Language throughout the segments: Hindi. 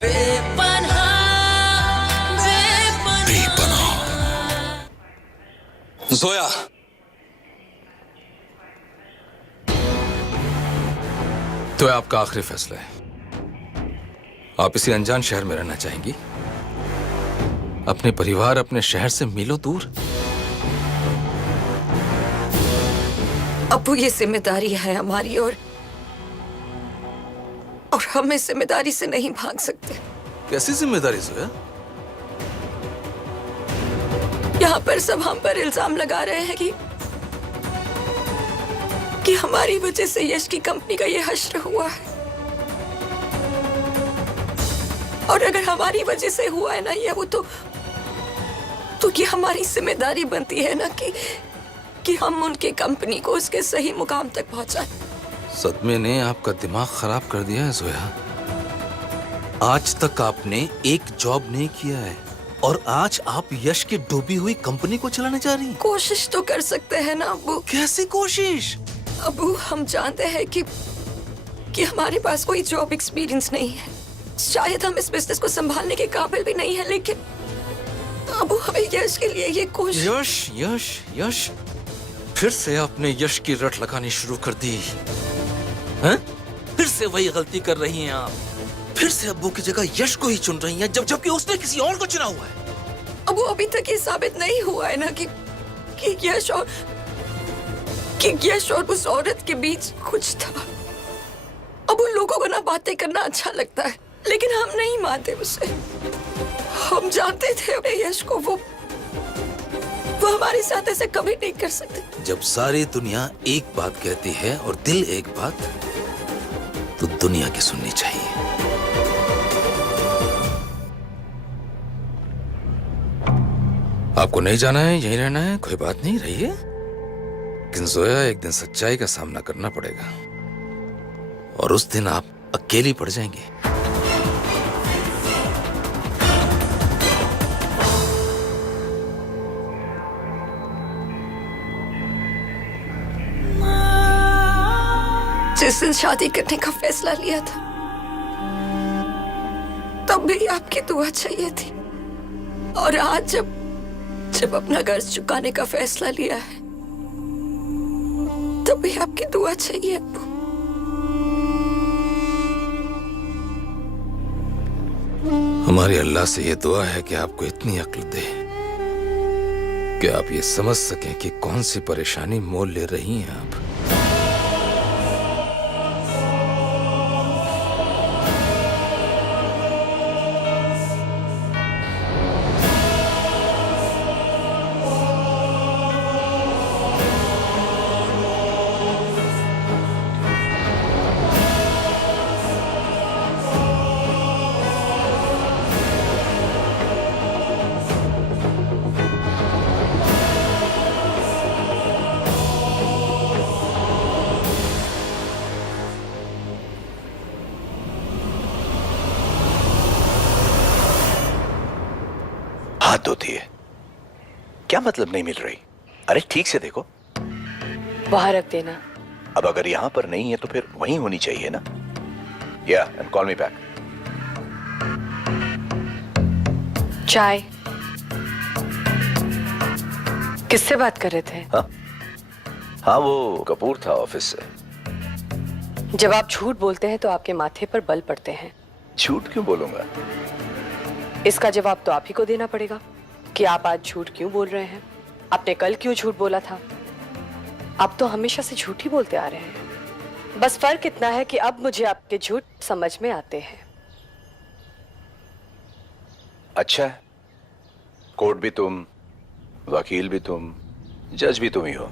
बेपनाह जोया, तो आपका आखिरी फैसला है। आप इसी अनजान शहर में रहना चाहेंगी? अपने परिवार, अपने शहर से मीलों दूर? अबू, ये जिम्मेदारी है हमारी और हम इस जिम्मेदारी से नहीं भाग सकते। कैसी जिम्मेदारी जोया? यहाँ पर सब हम पर इल्जाम लगा रहे हैं कि हमारी वजह से यश की कंपनी का ये हश्र हुआ है। और अगर हमारी वजह से हुआ है ना ये वो, तो ये हमारी जिम्मेदारी बनती है ना कि हम उनके कंपनी को उसके सही मुकाम तक पहुंचाएं। सदमे ने आपका दिमाग खराब कर दिया है जोया। आज तक आपने एक जॉब नहीं किया है और आज आप यश की डूबी हुई कंपनी को चलाने जा रही हैं। कोशिश तो कर सकते हैं ना अबू। कैसी कोशिश? अबू, हम जानते हैं कि हमारे पास कोई जॉब एक्सपीरियंस नहीं है। शायद हम इस बिजनेस को संभालने के काबिल भी नहीं है, लेकिन अबू हमें यश के लिए ये कोशिश। यश यश यश, फिर से आपने यश की रट लगानी शुरू कर दी हैं? फिर से वही गलती कर रही हैं आप। फिर से अब्बू की जगह यश को ही चुन रही हैं, जबकि उसने किसी और को चुना हुआ है। अबू, अभी तक ये साबित नहीं हुआ है ना कि यश और उस औरत के बीच कुछ था। अबू, लोगों को ना बातें करना अच्छा लगता है, लेकिन हम नहीं मानते उसे। हम जानते थे यश को वो हमारे साथ ऐसे कभी नहीं कर सकते। जब सारी दुनिया एक बात कहती है और दिल एक बात, तो दुनिया की सुननी चाहिए। आपको नहीं जाना है, यहीं रहना है, कोई बात नहीं, रहिए। लेकिन जोया, एक दिन सच्चाई का सामना करना पड़ेगा और उस दिन आप अकेली पड़ जाएंगे। जिस दिन शादी करने का फैसला लिया था, तब भी आपकी दुआ चाहिए थी। और आज जब अपना कर्ज चुकाने का फैसला लिया है, तब भी आपकी दुआ चाहिए अब्बू। हमारी अल्लाह से ये दुआ है कि आपको इतनी अक्ल दे कि आप ये समझ सकें कि कौन सी परेशानी मोल ले रही हैं आप। हाथ धोती है, क्या मतलब नहीं मिल रही? अरे ठीक से देखो। वहां रख देना। अब अगर यहां पर नहीं है तो फिर वहीं होनी चाहिए ना। या एंड कॉल मी बैक। चाय। किससे बात कर रहे थे? हाँ, वो कपूर था ऑफिस से। जब आप झूठ बोलते हैं तो आपके माथे पर बल पड़ते हैं। झूठ क्यों बोलूंगा? इसका जवाब तो आप ही को देना पड़ेगा कि आप आज झूठ क्यों बोल रहे हैं। आपने कल क्यों झूठ बोला था? आप तो हमेशा से झूठ ही बोलते आ रहे हैं। बस फर्क इतना है कि अब मुझे आपके झूठ समझ में आते हैं। अच्छा है, कोर्ट भी तुम, वकील भी तुम, जज भी तुम ही हो।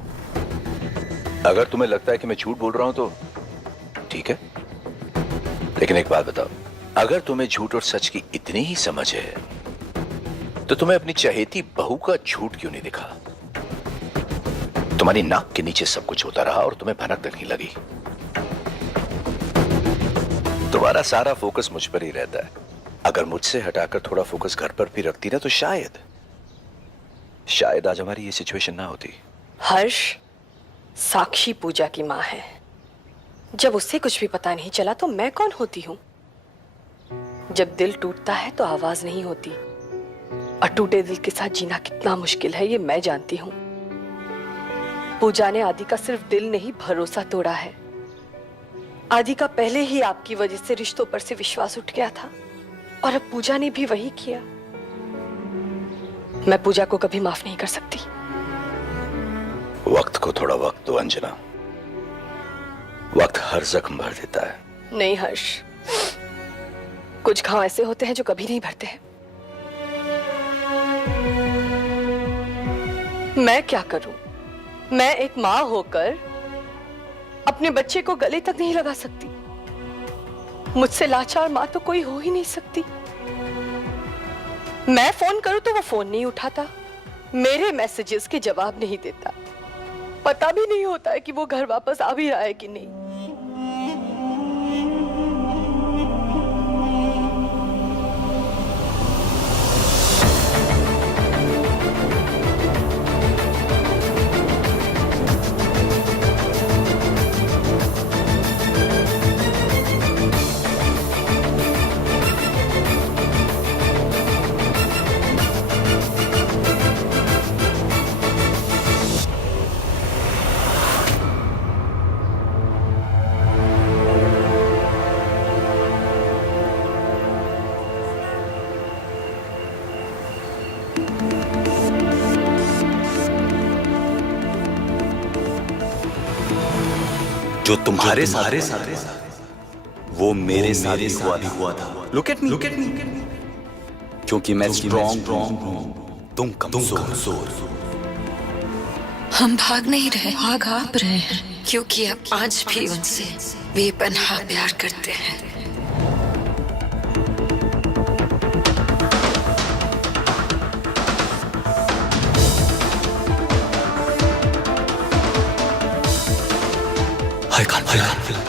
अगर तुम्हें लगता है कि मैं झूठ बोल रहा हूं तो ठीक है, लेकिन एक बात बताओ, अगर तुम्हें झूठ और सच की इतनी ही समझ है तो तुम्हें अपनी चहेती बहू का झूठ क्यों नहीं दिखा? तुम्हारी नाक के नीचे सब कुछ होता रहा और तुम्हें भनक तक नहीं लगी। तुम्हारा सारा फोकस मुझ पर ही रहता है। अगर मुझसे हटाकर थोड़ा फोकस घर पर भी रखती ना तो शायद आज हमारी ये सिचुएशन ना होती। हर्ष साक्षी पूजा की माँ है। जब उससे कुछ भी पता नहीं चला तो मैं कौन होती हूँ? जब दिल टूटता है तो आवाज नहीं होती, और टूटे दिल के साथ जीना कितना मुश्किल है ये मैं जानती हूँ। पूजा ने आदि का सिर्फ दिल नहीं भरोसा तोड़ा है। आदि का पहले ही आपकी वजह से रिश्तों पर से विश्वास उठ गया था, और अब पूजा ने भी वही किया। मैं पूजा को कभी माफ नहीं कर सकती। वक्त को थोड़ा वक्त दो अंजना, वक्त हर जख्म भर देता है। नहीं हर्ष, कुछ घाव ऐसे होते हैं जो कभी नहीं भरते हैं। मैं क्या करूं? मैं एक माँ होकर अपने बच्चे को गले तक नहीं लगा सकती। मुझसे लाचार माँ तो कोई हो ही नहीं सकती। मैं फोन करूं तो वो फोन नहीं उठाता, मेरे मैसेजेस के जवाब नहीं देता। पता भी नहीं होता है कि वो घर वापस आ भी रहा है कि नहीं। जो तुम्हारे साथ वो मेरे साथ भी हुआ था। लुक एट मी, क्योंकि मैं स्ट्रॉन्ग हूं, तुम कमजोर। हम भाग नहीं रहे, भाग आप रहे हैं, क्योंकि आप आज भी उनसे बेपनाह प्यार करते हैं। I can't feel.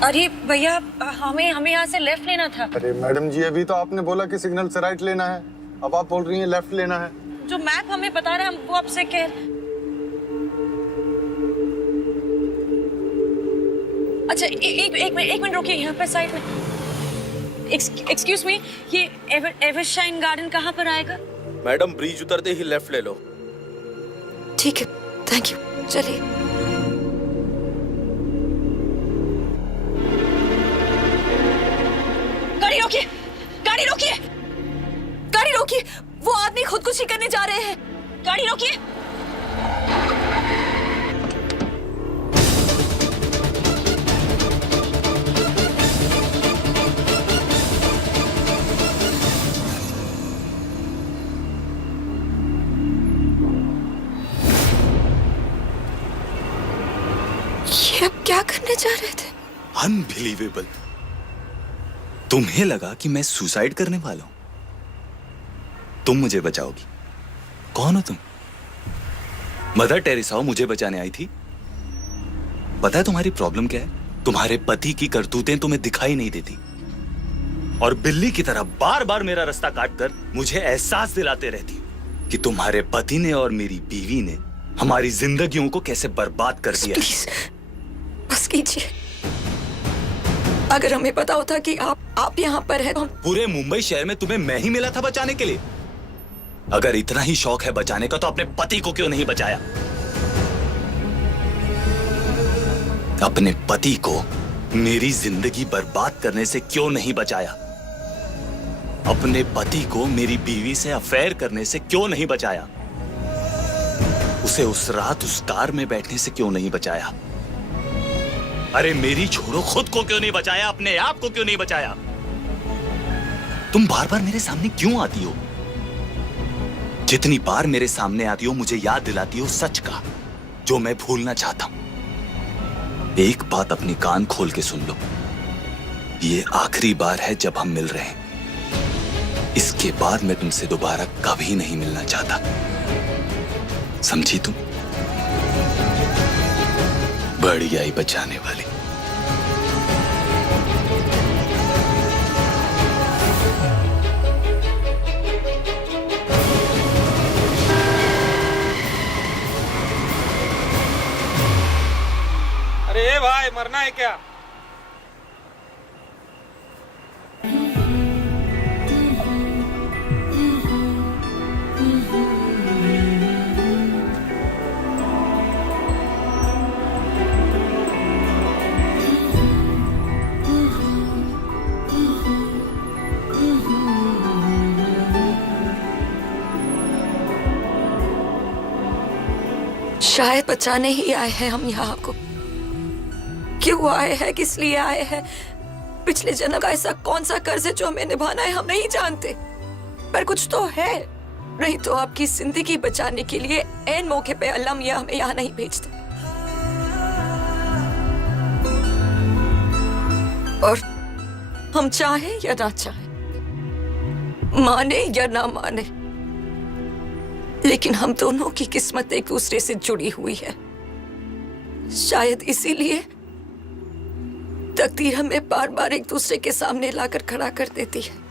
अरे भैया, हमें यहाँ से लेफ्ट लेना था। अरे मैडम जी, अभी तो आपने बोला कि सिग्नल से राइट लेना है, अब आप बोल रही हैं लेफ्ट लेना है। जो मैप हमें बता रहा है वो आपसे कह। अच्छा एक मिनट रुकिए, यहाँ पर साइड में। एक्सक्यूज मी, ये एवरशाइन गार्डन कहाँ पर आएगा? मैडम ब्रिज उतरते ही लेफ्ट ले लो। ठीक है, थैंक यू, चलिए। गाड़ी रोकिए, गाड़ी रोकिए, वो आदमी खुदकुशी करने जा रहे हैं। गाड़ी रोकिए। ये अब क्या करने जा रहे थे? अनबिलीवेबल। तुम्हें लगा कि मैं सुसाइड करने वाला हूं? तुम मुझे बचाओगी? कौन हो तुम? मदर टेरेसा मुझे बचाने आई थी? पता है तुम्हारी प्रॉब्लम क्या है? तुम्हारे पति की करतूतें तुम्हें दिखाई नहीं देती, और बिल्ली की तरह बार बार मेरा रास्ता काटकर मुझे एहसास दिलाते रहती हो कि तुम्हारे पति ने और मेरी बीवी ने हमारी जिंदगियों को कैसे बर्बाद कर दिया। प्लीज बस कीजिए। अगर हमें पता होता कि आप यहाँ पर हैं तो हम पूरे मुंबई शहर में तुम्हें मैं ही मिला था बचाने के लिए। अगर इतना ही शौक है बचाने का तो अपने पति को क्यों नहीं बचाया? अपने पति को मेरी जिंदगी बर्बाद करने से क्यों नहीं बचाया? अपने पति को मेरी बीवी से अफेयर करने से क्यों नहीं बचाया? उसे उस रात उस कार में बैठने से क्यों नहीं बचाया? अरे मेरी छोड़ो, खुद को क्यों नहीं बचाया? अपने आप को क्यों नहीं बचाया? तुम बार बार मेरे सामने क्यों आती हो? जितनी बार मेरे सामने आती हो मुझे याद दिलाती हो सच का, जो मैं भूलना चाहता हूं। एक बात अपनी कान खोल के सुन लो, ये आखिरी बार है जब हम मिल रहे हैं। इसके बाद मैं तुमसे दोबारा कभी नहीं मिलना चाहता। समझी तुम? बढ़िया ही बचाने वाली। अरे भाई मरना है क्या? शायद बचाने ही आए हैं हम यहाँ को। क्यों आए हैं, किस लिए आए हैं, पिछले जन्म का ऐसा कौन सा कर्ज है जो हमें निभाना है, हम नहीं जानते। पर कुछ तो है, नहीं तो आपकी जिंदगी बचाने के लिए ऐन मौके पे अल्लाह मियां हमें यहाँ नहीं भेजते। और हम चाहें या ना चाहें, माने या ना माने, लेकिन हम दोनों की किस्मत एक दूसरे से जुड़ी हुई है। शायद इसीलिए तकदीर हमें बार बार एक दूसरे के सामने लाकर खड़ा कर देती है।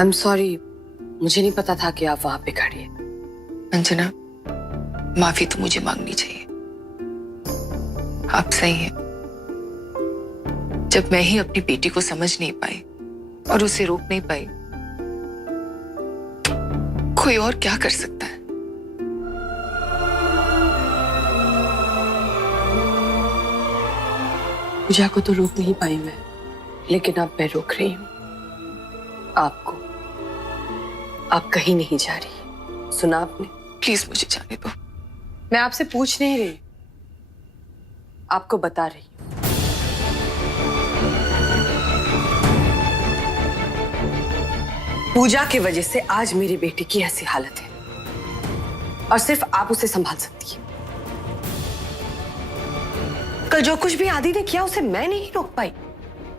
I'm sorry, मुझे नहीं पता था कि आप वहां पे खड़ी हैं। अंजना, माफी तो मुझे मांगनी चाहिए। आप सही हैं। जब मैं ही अपनी बेटी को समझ नहीं पाई और उसे रोक नहीं पाई, कोई और क्या कर सकता है? पूजा को तो रोक नहीं पाई मैं, लेकिन अब मैं रोक रही हूँ आपको। आप कहीं नहीं जा रही, सुना आपने? प्लीज मुझे जाने दो। मैं आपसे पूछ नहीं रही, आपको बता रही हूँ। पूजा की वजह से आज मेरी बेटी की ऐसी हालत है और सिर्फ आप उसे संभाल सकती है। कल जो कुछ भी आदि ने किया उसे मैं नहीं रोक पाई।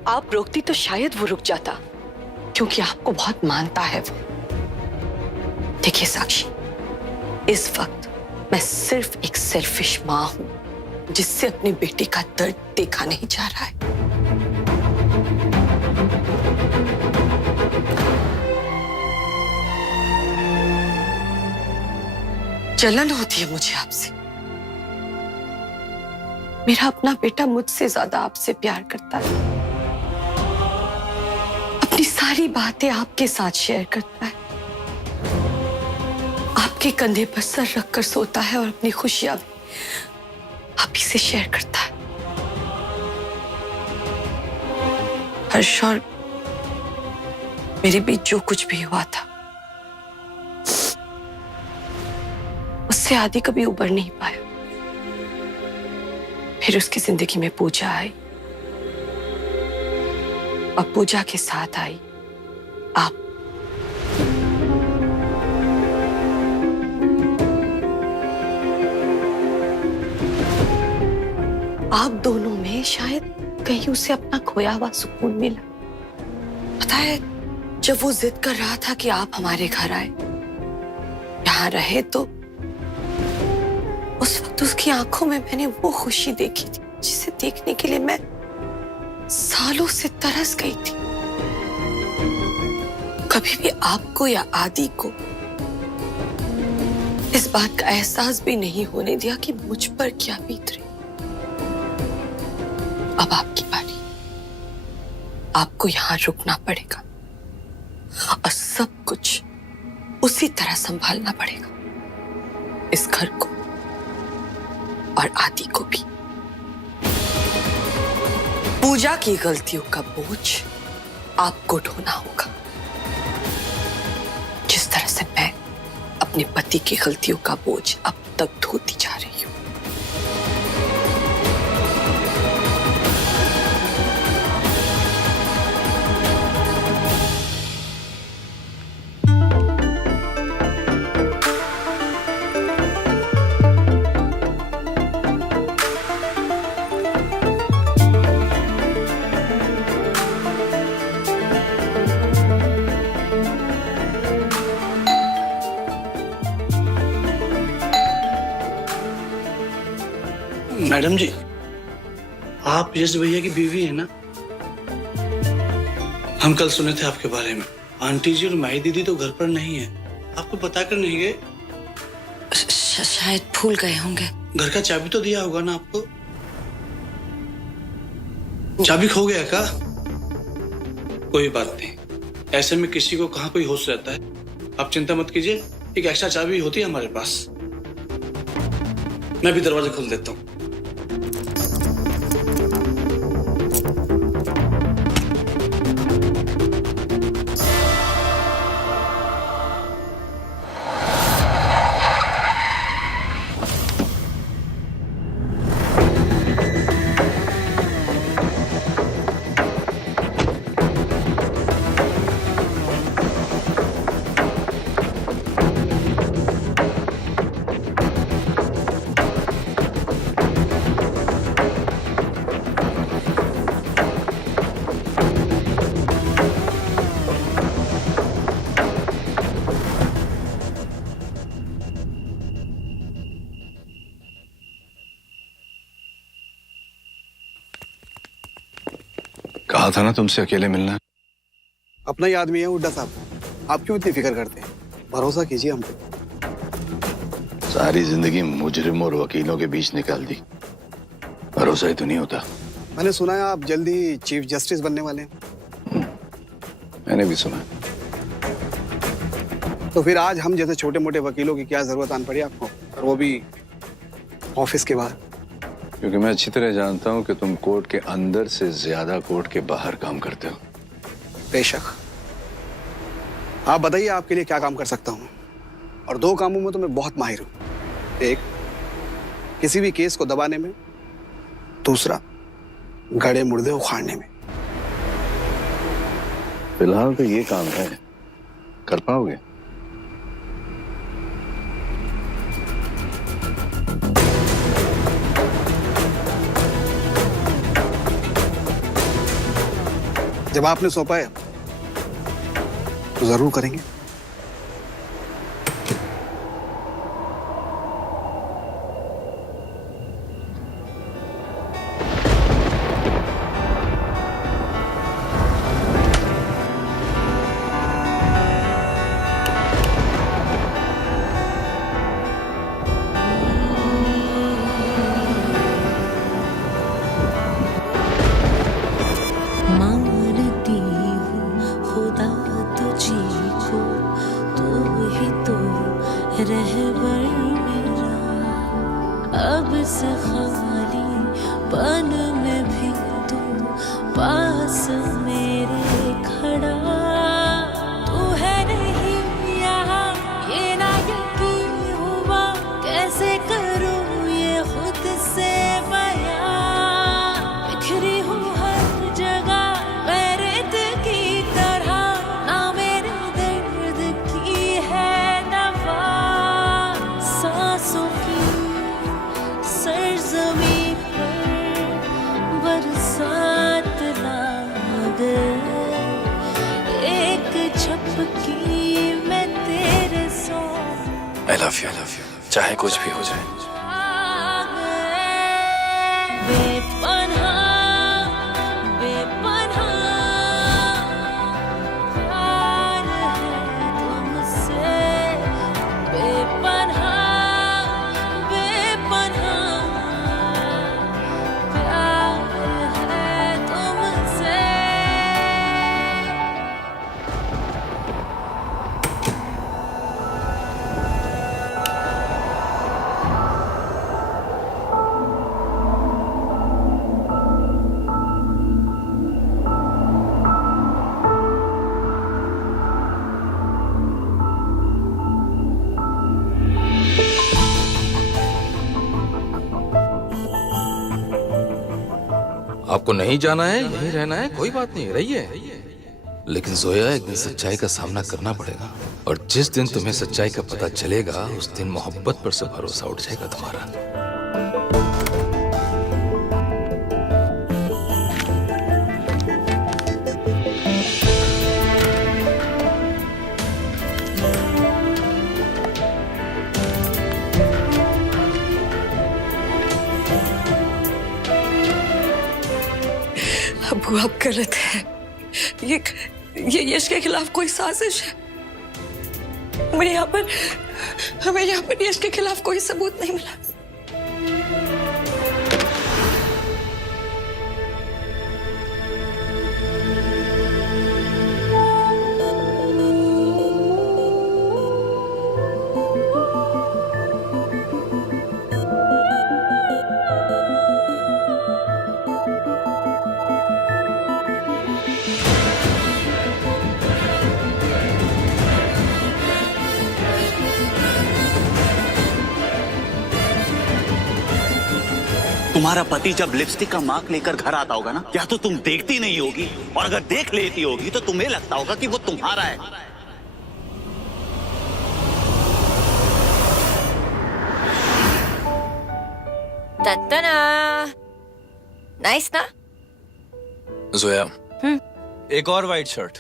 आप रोकती तो शायद वो रुक जाता, क्योंकि आपको बहुत मानता है वो। देखिए साक्षी, इस वक्त मैं सिर्फ एक सेल्फिश मां हूं जिससे अपनी बेटी का दर्द देखा नहीं जा रहा है। जलन होती है मुझे आपसे। मेरा अपना बेटा मुझसे ज्यादा आपसे प्यार करता है, अपनी सारी बातें आपके साथ शेयर करता है, आपके कंधे पर सर रखकर सोता है और अपनी खुशियां भी आप ही से शेयर करता है। हर्ष और मेरे बीच जो कुछ भी हुआ था उससे आदि कभी उबर नहीं पाया। फिर उसकी जिंदगी में पूजा आई और पूजा के साथ आई आप। आप दोनों में शायद कहीं उसे अपना खोया हुआ सुकून मिला। पता है, जब वो जिद कर रहा था कि आप हमारे घर आए, यहाँ रहे, तो उस वक्त उसकी आंखों में मैंने वो खुशी देखी थी जिसे देखने के लिए मैं सालों से तरस गई थी। कभी भी आपको या आदि को इस बात का एहसास भी नहीं होने दिया कि मुझ पर क्या बीत रही। अब आपकी बारी, आपको यहां रुकना पड़ेगा और सब कुछ उसी तरह संभालना पड़ेगा, इस घर को और आदि को भी। पूजा की गलतियों का बोझ आपको ढोना होगा, जिस तरह से मैं अपने पति की गलतियों का बोझ अब तक ढोती जा रही हूँ। मैडम जी, आप यश भैया की बीवी है ना? हम कल सुने थे आपके बारे में। आंटी जी और माई दीदी तो घर पर नहीं है, आपको बताकर नहीं गए? शायद भूल गए होंगे। घर का चाबी तो दिया होगा ना आपको? चाबी खो गया क्या? कोई बात नहीं, ऐसे में किसी को कहाँ कोई होश रहता है। आप चिंता मत कीजिए, एक एक्स्ट्रा चाबी होती है हमारे पास। मैं भी दरवाजा खोल देता हूँ। कहा था ना तुमसे अकेले मिलना। अपना ही आदमी है हुड्डा साहब, आप क्यों इतनी फिक्र करते हैं? भरोसा कीजिए हम पे। सारी जिंदगी मुजरिम और वकीलों के बीच निकाल दी, भरोसा ही तो नहीं होता। मैंने सुना है आप जल्दी चीफ जस्टिस बनने वाले हैं। मैंने भी सुना। तो फिर आज हम जैसे छोटे मोटे वकीलों की क्या जरूरत आन पड़ी आपको, और वो भी ऑफिस के बाहर? क्योंकि मैं अच्छी तरह जानता हूं कि तुम कोर्ट के अंदर से ज्यादा कोर्ट के बाहर काम करते हो। बेशक। आप बताइए आपके लिए क्या काम कर सकता हूँ, और दो कामों में तो मैं बहुत माहिर हूँ। एक, किसी भी केस को दबाने में, दूसरा गड़े मुर्दे उखाड़ने में। फिलहाल तो ये काम है, कर पाओगे? जब आपने सौंपा है तो जरूर करेंगे। I love you, चाहे कुछ भी हो जाए। आपको नहीं जाना है, यहीं रहना है, कोई बात नहीं, रहिए। लेकिन जोया, एक दिन सच्चाई का सामना करना पड़ेगा, और जिस दिन तुम्हें सच्चाई का पता चलेगा उस दिन मोहब्बत पर से भरोसा उठ जाएगा तुम्हारा। अबू आप गलत है। ये यश के खिलाफ कोई साजिश है। हमें यहाँ पर यश के खिलाफ कोई सबूत नहीं मिला। तुम्हारा पति जब लिपस्टिक का मार्क लेकर घर आता होगा ना, या तो तुम देखती नहीं होगी, और अगर देख लेती होगी तो तुम्हें लगता होगा कि वो तुम्हारा है। टटना नाइस ना। जोया, एक और वाइट शर्ट।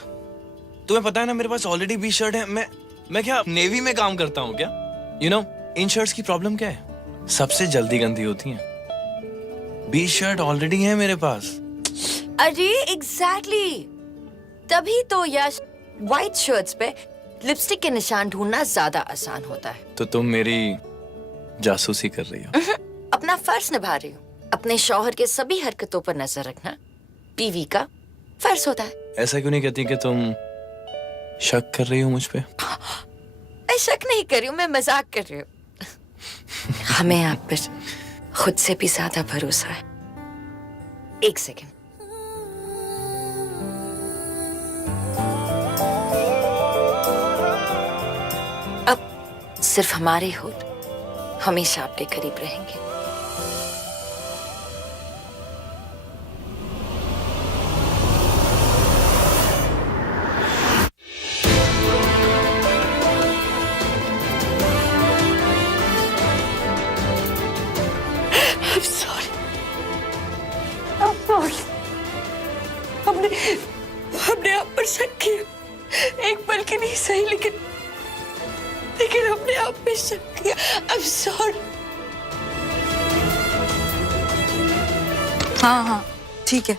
तुम्हें पता है ना, मेरे पास ऑलरेडी 20 शर्ट है। मैं क्या नेवी में काम करता हूँ क्या? इन शर्ट्स की प्रॉब्लम क्या है? सबसे जल्दी गंदी होती हैं। 20 शर्ट ऑलरेडी है मेरे पास। अरे एग्जैक्टली, तभी तो यश व्हाइट शर्ट्स पे लिपस्टिक के निशान ढूंढना ज्यादा आसान होता है। तो तुम मेरी जासूसी कर रही हो? अपना फर्ज निभा रही हूँ। अपने शौहर के सभी हरकतों पर नजर रखना बीवी का फर्ज होता है। ऐसा क्यों नहीं कहती कि तुम शक कर रही हो मुझ पे? मैं शक नहीं कर रही हूँ, मैं मजाक कर रही हूँ। हमें आप पर खुद से भी ज्यादा भरोसा है। एक सेकंड। अब सिर्फ हमारे होठ हमेशा आपके करीब रहेंगे। हमने आप पर शक किया, एक पल के नहीं सही, लेकिन हमने आप पे शक किया। I'm sorry। हाँ ठीक है।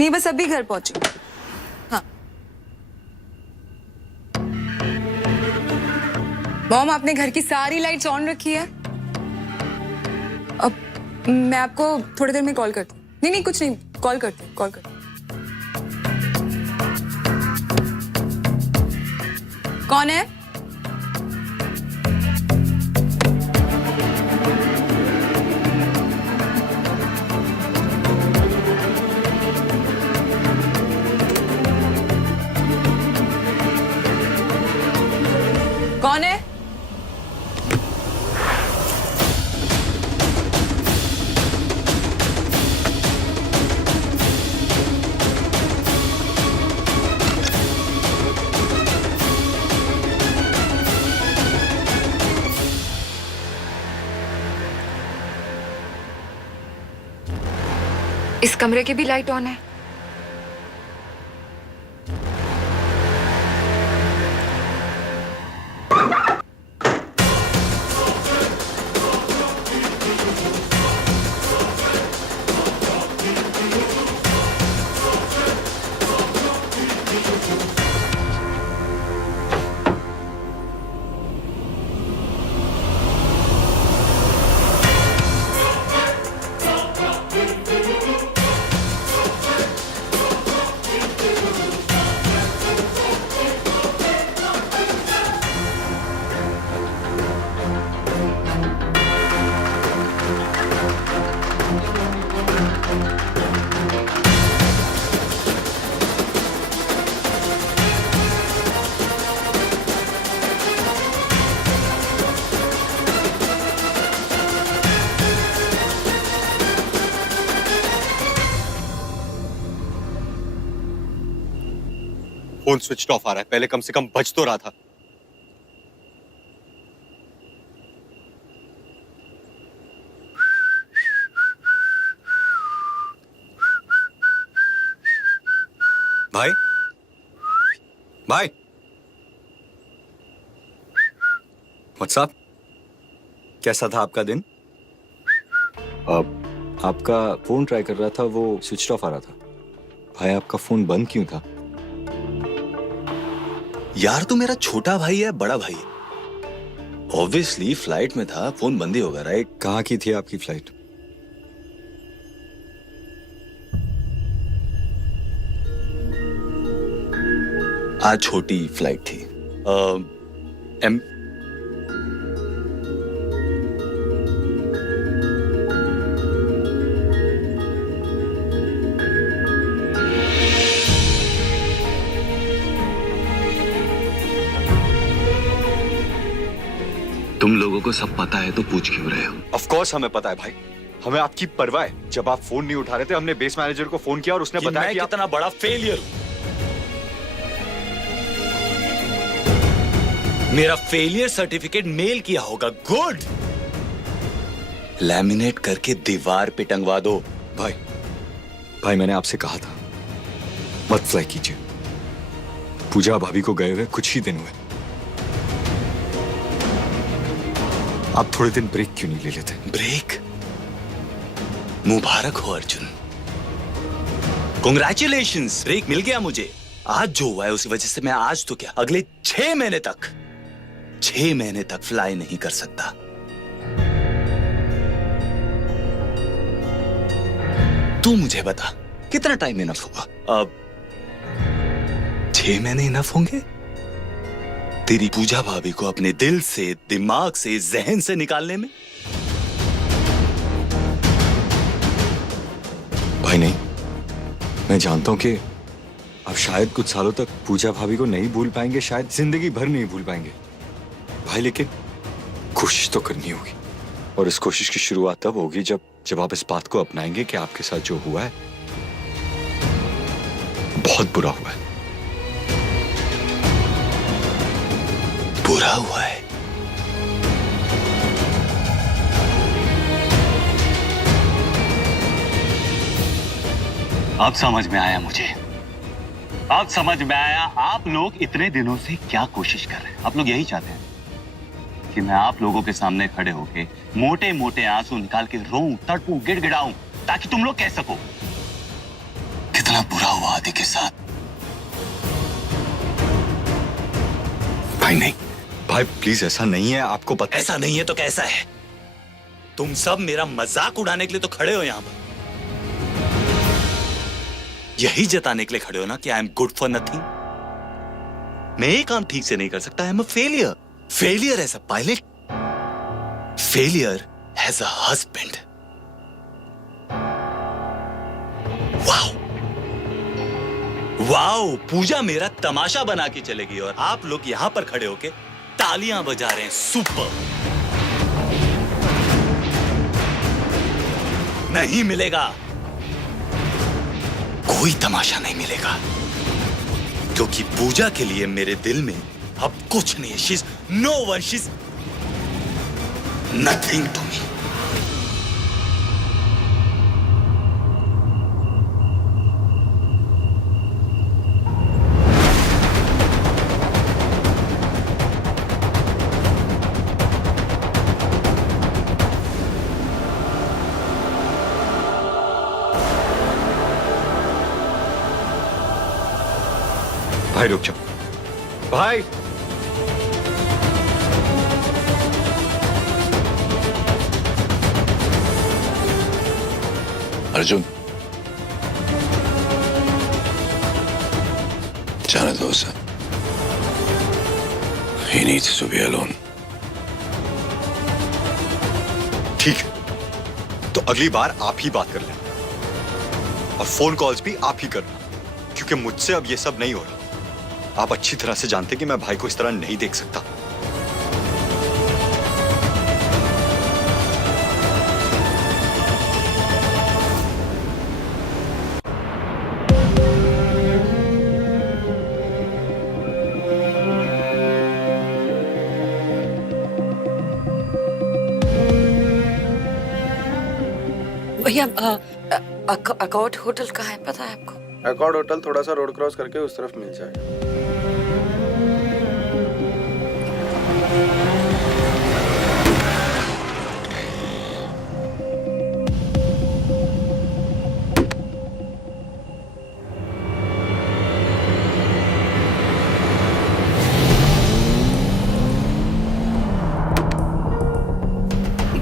नहीं, बस अभी घर पहुंची। हाँ मॉम, आपने घर की सारी लाइट्स ऑन रखी है। अब मैं आपको थोड़ी देर में कॉल करती हूँ। नहीं कुछ नहीं, कॉल करती हूँ। कौन है? कौन है? इस कमरे की भी लाइट ऑन है। फोन स्विच ऑफ आ रहा है, पहले कम से कम बज तो रहा था। भाई भाई व्हाट्सअप, कैसा था आपका दिन? आपका फोन ट्राई कर रहा था, वो स्विच ऑफ आ रहा था। भाई आपका फोन बंद क्यों था? यार तू मेरा छोटा भाई है बड़ा भाई है, ऑब्वियसली फ्लाइट में था, फोन बंद ही होगा राइट? कहाँ की थी आपकी फ्लाइट? आज छोटी फ्लाइट थी। एम तुम लोगों को सब पता है तो पूछ क्यों रहे हो? ऑफ कोर्स हमें पता है भाई, हमें आपकी परवाह है। जब आप फोन नहीं उठा रहे थे, हमने बेस मैनेजर को फोन किया और उसने बताया मैं कि कितना बड़ा फेलियर हूं। मेरा फेलियर सर्टिफिकेट मेल किया होगा। गुड, लैमिनेट करके दीवार पे टंगवा दो। भाई मैंने आपसे कहा था मत फ्लाई कीजिए। पूजा भाभी को गए हुए कुछ ही दिन हुए, आप थोड़े दिन ब्रेक क्यों नहीं ले लेते? ब्रेक? मुबारक हो अर्जुन, कांग्रेचुलेशंस, ब्रेक मिल गया मुझे। आज जो हुआ है उसी वजह से मैं आज तो क्या अगले 6 महीने तक फ्लाई नहीं कर सकता। तू मुझे बता कितना टाइम इनफ होगा? अब 6 महीने इनफ होंगे तेरी पूजा भाभी को अपने दिल से, दिमाग से, जहन से निकालने में? भाई नहीं, मैं जानता हूं कि आप शायद कुछ सालों तक पूजा भाभी को नहीं भूल पाएंगे, शायद जिंदगी भर नहीं भूल पाएंगे भाई, लेकिन कोशिश तो करनी होगी। और इस कोशिश की शुरुआत तब होगी जब आप इस बात को अपनाएंगे कि आपके साथ जो हुआ है बहुत बुरा हुआ है। बुरा हुआ है? अब समझ में आया मुझे, अब समझ में आया आप लोग इतने दिनों से क्या कोशिश कर रहे हैं। आप लोग यही चाहते हैं कि मैं आप लोगों के सामने खड़े होके मोटे मोटे आंसू निकाल के रोऊं, तड़पूं, गिड़गिड़ाऊं, ताकि तुम लोग कह सको कितना बुरा हुआ आदि के साथ। भाई नहीं, भाई प्लीज ऐसा नहीं है, आपको पता। ऐसा नहीं है तो कैसा है? तुम सब मेरा मजाक उड़ाने के लिए तो खड़े हो यहां पर, यही जताने के लिए खड़े हो ना कि I am good for nothing. मैं ये काम ठीक से नहीं कर सकता, I am a failure. Failure as a pilot, failure as a husband. Wow wow, Puja मेरा तमाशा बना के चलेगी और आप लोग यहां पर खड़े होके तालियां बजा रहे हैं। सुपर। नहीं मिलेगा, कोई तमाशा नहीं मिलेगा, क्योंकि पूजा के लिए मेरे दिल में अब कुछ नहीं है। She's no one, she's nothing to me. भाई रुक जाओ, भाई अर्जुन, जाने दो उसे। He needs to be alone. ठीक है, तो अगली बार आप ही बात कर लें और फोन कॉल्स भी आप ही करना, क्योंकि मुझसे अब ये सब नहीं हो रहा। आप अच्छी तरह से जानते कि मैं भाई को इस तरह नहीं देख सकता। भैया अकॉर्ड होटल कहाँ है पता है आपको? अकॉर्ड होटल थोड़ा सा रोड क्रॉस करके उस तरफ मिल जाएगा।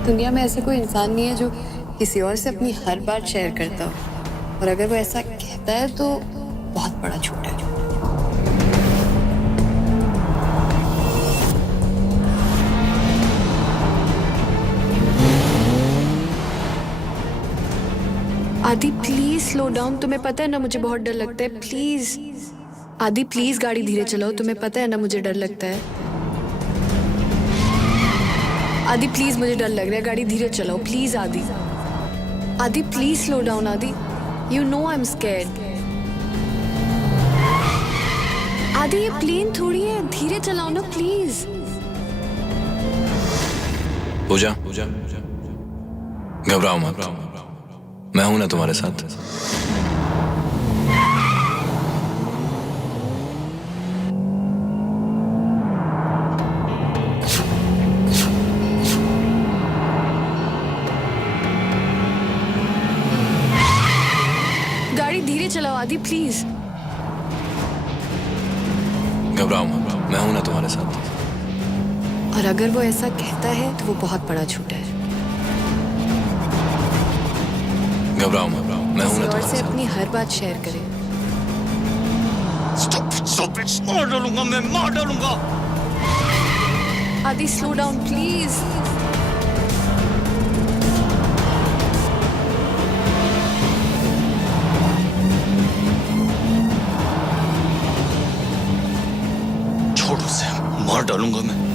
दुनिया में ऐसा कोई इंसान नहीं है जो किसी और से अपनी हर बात शेयर करता हो, और अगर वो ऐसा कहता है तो बहुत बड़ा झूठ है। आदि प्लीज स्लो डाउन, तुम्हें पता है ना मुझे बहुत डर लगता है, प्लीज आदि प्लीज गाड़ी धीरे चलाओ, तुम्हें पता है ना मुझे डर लगता है। आदि प्लीज मुझे डर लग रहा है, गाड़ी धीरे चलाओ प्लीज आदि। आदि प्लीज स्लो डाउन आदि, you know I am scared. आदि ये प्लेन थोड़ी है, धीरे चलाओ ना प्लीज। पूजा घबराओ मत, मैं हूं ना तुम्हारे साथ। गाड़ी धीरे चलाओ आदि प्लीज। घबराओ मत, मैं हूं ना तुम्हारे साथ। और अगर वो ऐसा कहता है तो वो बहुत बड़ा झूठ है। घबराओ मत, मैं हूं ना और तुम्हारे से साथ। अपनी हर बात शेयर करें। मार डालूंगा मैं, मार डालूंगा। आदि स्लो डाउन प्लीज। छोड़ उसे, मार डालूंगा मैं।